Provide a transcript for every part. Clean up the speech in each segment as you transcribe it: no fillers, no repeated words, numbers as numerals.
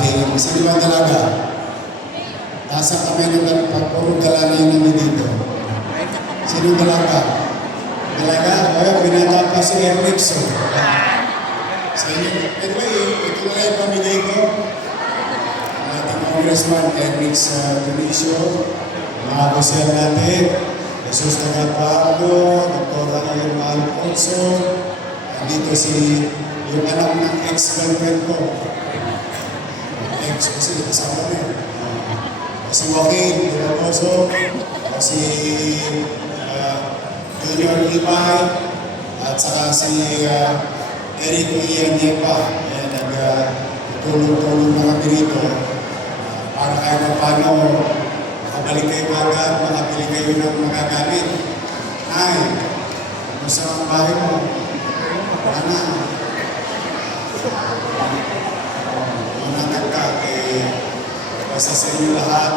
ating sino ba talaga? Nasa kami ng puro dalaga yung nandito. Sino dalaga? Dalaga? O, binata pa si Eric. So, sa inyo. Anyway, ito na yung pamigay ko. Ang ating Congressman Eric Dionisio. Mga kusyan natin. Jesus Tagapado, Dr. Irma Alfonso. Dito si yung anak ng ex-girlfriend ko. Ex, kasi kasama na yun. Si Joaquin Duragoso, si Junior Limay, at saka si Eric Ian Yepa. Nagtulong-tulong na kami rito para kahit na paano makabalik kayo agad, makabili kayo ng mga gamit. Ay, kumusta ang bahay mo? Ano? Manatag ka, basta sa inyo lahat,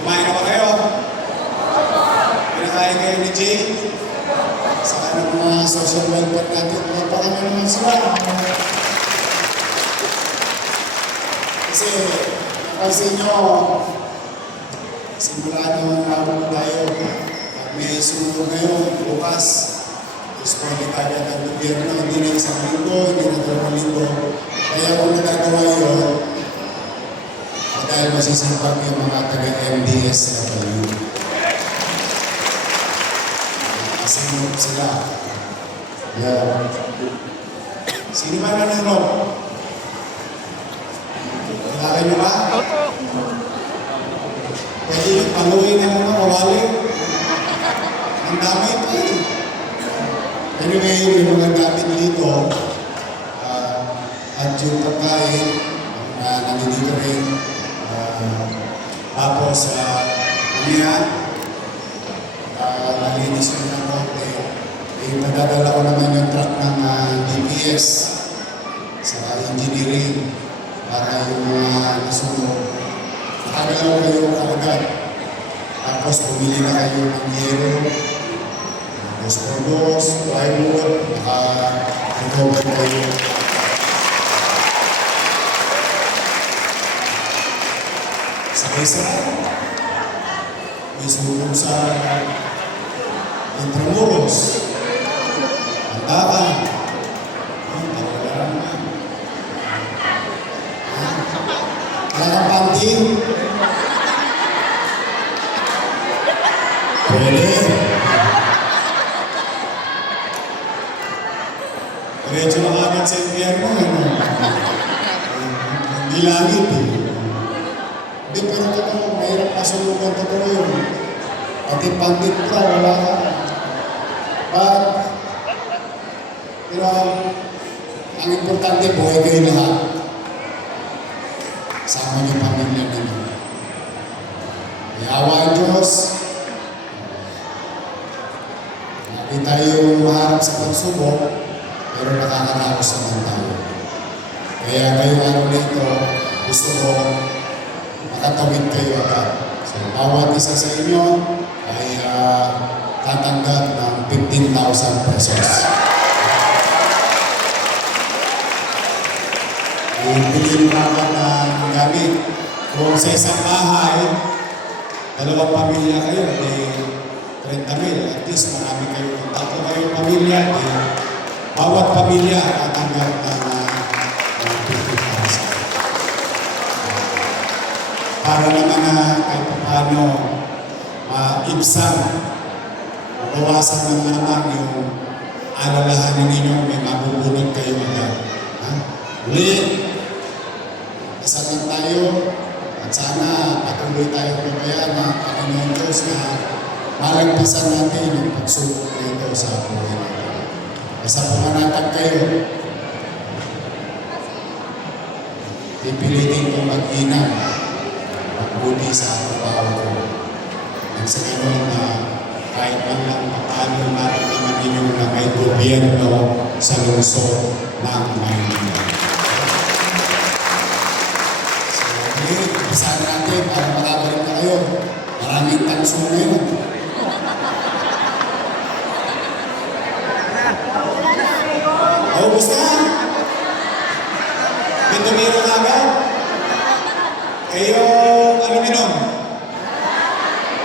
kumain na ba kayo? Pinakain kayo ni Jay? Saka ng mga social welfare natin, mapakami naman sila. Kasi, kasi nyo, simula naman naman tayo, at may sunod ngayon, bukas, pwede kagad ang gobyerno, hindi na 1 linggo, hindi na 2 linggo. Kaya kung nagagawa yun, dahil masisipag yung mga taga-MDS na tayo. Masinop sila. Yeah. Sino ba nanunod? Kailangan nyo ba? Pwede yung paluin na mga kawali. Ang dami ito eh. Anyway, yung mga gamit dito, at yung pagkain, nandito rin. Tapos, nalinis ko ng konti. Madadala ko naman yung truck ng DPS sa engineering para yung mga nasunod. Nakagalaw kayo agad. Tapos, bumili na kayo ng yero. Dos, plywood, recover kayo. Sabay-sabay. May sulong sa Intramuros. Andaban. Wala naman. Wala kang panty? Pwede. Diretso lang agad sa impyerno, hindi langit eh. Hindi, pero totoo, mahirap masulugan, totoo yun. Pati pandit ka, wala ka. Pero, ang importante, buhay kayo lahat. Sama niyo pamilya ninyo. Iawa ang Diyos. Hindi tayo maharap sa pagsubok, pero nakakaraos naman tayo. Kaya ngayong araw nito, gusto ko makatawid kayo agad. So, bawat isa sa inyo ay tatanggap ng 15,000 pesos. Piliin mo agad ng gamit. Kung sa isang bahay, 2 pamilya kayo, 30,000. At least marami kayo. Kung 3 kayong pamilya, bawat pamilya tatanggap ng 50,000. Para naman kahit paano maibsan, mabawasan ng naman yung alalahanin ninyo, may mabubunod kayo agad. Ulit, kasalan tayo at sana patuloy tayo pabayaan ng Panginoon Diyos na malagpasan natin yung pagsubok na ito sa buhay natin. Sa pumanatag kayo, pipilitin ko mag-inang, magbuti sa trabaho ko. At sa ganoon na kahit man lang paano natin ninyo na may gobyerno sa lungsod ng Maynila. So, umpisa natin para makabalik na kayo. Maraming tanso ngayon. Oh, basta! Primero nga agad? Kayo, ano minom?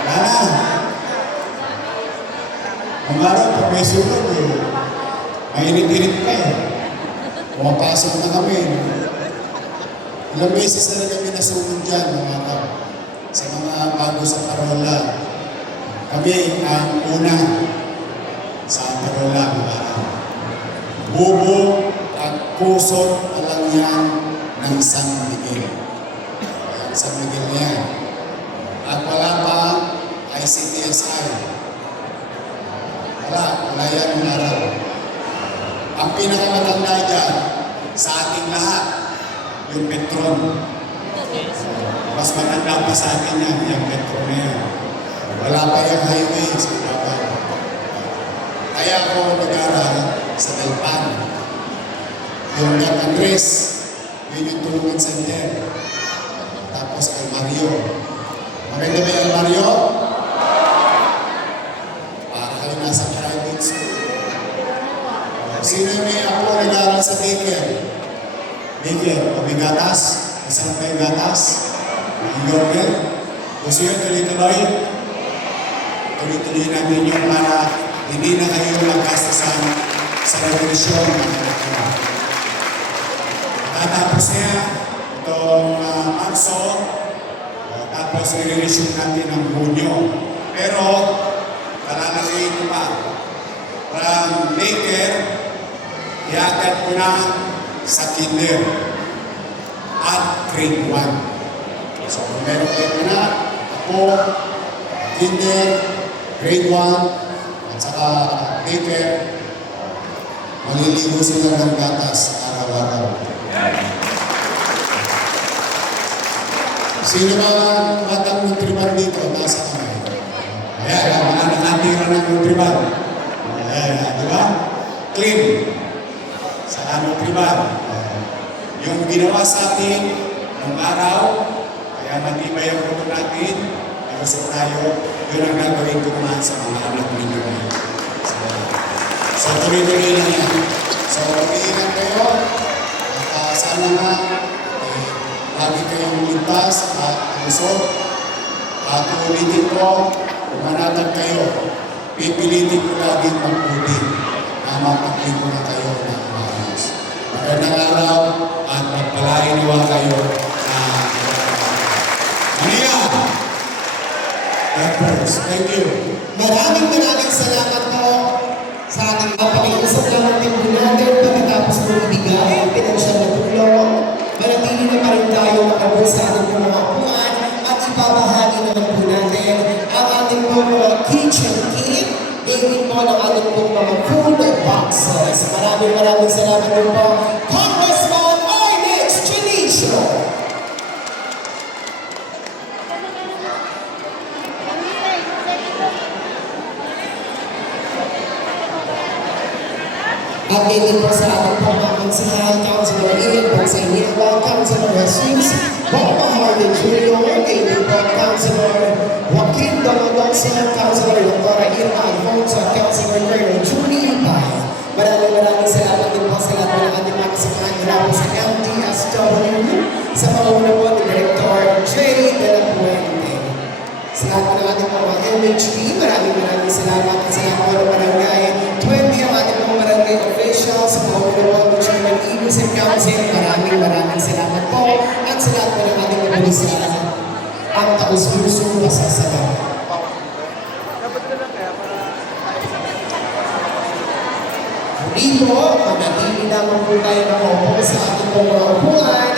Wala na. Ang araw, pag may sunod, mainit-init pa eh. Pumapasok na kami. Ilang beses na kami nasunod dyan, mga tao. Sa mga bago sa parola. Kami ang una sa parola, mga tao. Bubo at kusot alang yan ng San Miguel. Ayan, San Miguel na yan. At wala pa ICTSI. Wala yan yung araw. Ang pinakamatanda dyan sa ating lahat, yung Petron. Mas matanda pa sa atin yan, yung Petron na yan. Wala pa yung highway sa Davao. Kaya ako nag-aral sa Dalpan. Yung Gat Andres, yun yung tulungan center. Tapos Almario. Maganda ba yung Almario? Para kayo nasa private school. Sino yung may ako nag-aaral sa daycare? Daycare, o may gatas? Masarap ba yung gatas? May yogurt? Gusto yun, tuloy-tuloy? Tuloy-tuloy natin yun para hindi na kayo magkastasan sa revolusyon. Tapos niya, itong Marso, tapos i-resume natin ang Hunyo. Pero, kalalakihin ko pa. From daycare, iagad ko na sa kinder at grade 1. So, kung meron kayo na, ako, kinder, grade 1, at saka daycare, maliligo sila ng gatas araw-araw. Sino ba batang nutriban dito? Nasa kamay. Ayan, ang mga nakatira ng nutriban. Ayan, di ba? Clean. Sa nutriban. Yung ginawa sa atin ng araw, kaya matibay ang puto natin, nagusok tayo, yun ang gagawin ko naman sa mga anak ninyo. So, tuloy-tuloy lang yan. So, mag-iingat kayo. At sana nga, lagi kayong ligtas at usok. At ulitin ko, kung manatag kayo, pipilitin ko laging magputi na mapagpili na kayo ng maayos. Magandang araw at magpalain nawa kayo na Maria! God bless. Thank you. Maraming salamat po sa ating pag-iusap lang natin po natin pagkatapos po ibigay, pinansyal na tulong. Manatili na pa rin tayo makabot sa ating mga upuan at ibabahagi naman po natin ang ating mga kitchen kit, dating po ng ating mga food boxes. Maraming salamat po, Congressman Alex Chinicho. Updated po sa ating mga konsihan, Councilor Ian, Pagsainitwa, Councilor Jesus, Boma Harvey Jr., updated po Councilor Joaquin Domodoso, Councilor Dr. Irma Alfonso, Councilor Colonel Julie Ipay. Maraming salamat din po sa lahat ng ating mga kasamahan mula po sa MTSW, sa panguna po ni Director J. De La Puente. Sa lahat ng ating mga MHP, maraming salamat at sa lahat po ng barangay 20 ang ating mga barangay officials, sa mga ulo ng Chairman Ibis and Council, maraming salamat po at sa lahat po ng ating mga pulisan ang taus-pusong pasasalamat. Dito, manatili lamang po tayo nakaupo sa ating mga upuan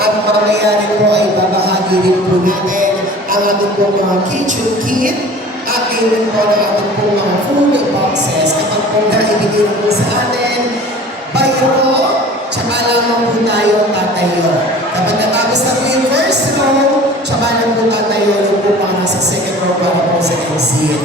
at mamaya rin po ay babahagi rin po natin ang ating mga kitchen kit at rin po ng ating mga food boxes. Kapag po naibigay po sa atin, bayo po, tsaka lamang po tayo tatayo. Kapag natapos na po yung first row, tsaka lang po tatayo yung po mga nasa second row para po sa exit.